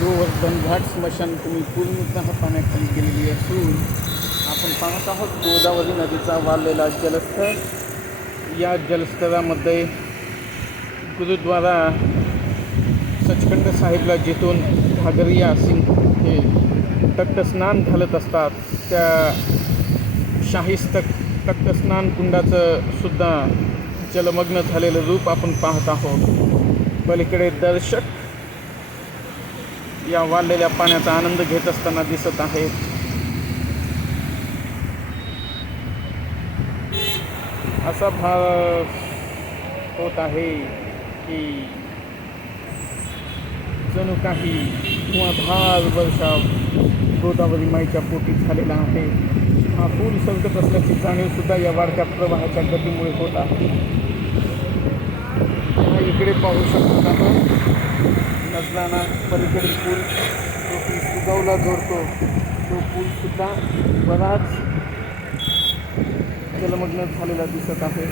गोवर्धन घाट स्मशानभूमी पूर्णतः पाण्याखाली गेलेली असून आपण पाहत आहोत गोदावरी नदीचा वाढलेला जलस्तर. या जलस्तरामध्ये गुरुद्वारा सचखंड साहिबला जिथून घागरिया सिंग हे तक्तस्नान घालत असतात त्या तक्तस्नान कुंडाचं सुद्धा जलमग्न झालेलं रूप आपण पाहत आहोत. पलीकडे दर्शक या वाढलेल्या पाण्याचा आनंद घेत असताना दिसत आहेत. असा भास होत आहे की जणू काही मुळाधार वर्षा गोदावरी माईच्या पोटी झालेला आहे. हा पूल सरकत असल्याची जाणीव सुद्धा या वाढत्या प्रवाहाच्या गतीमुळे होत आहे. इकडे पाहू शकतो आपण नजराना पलीकडे पूल जो की सुगावला जोडतो तो पूल सुद्धा बराच जलमग्न झालेला दिसत आहे.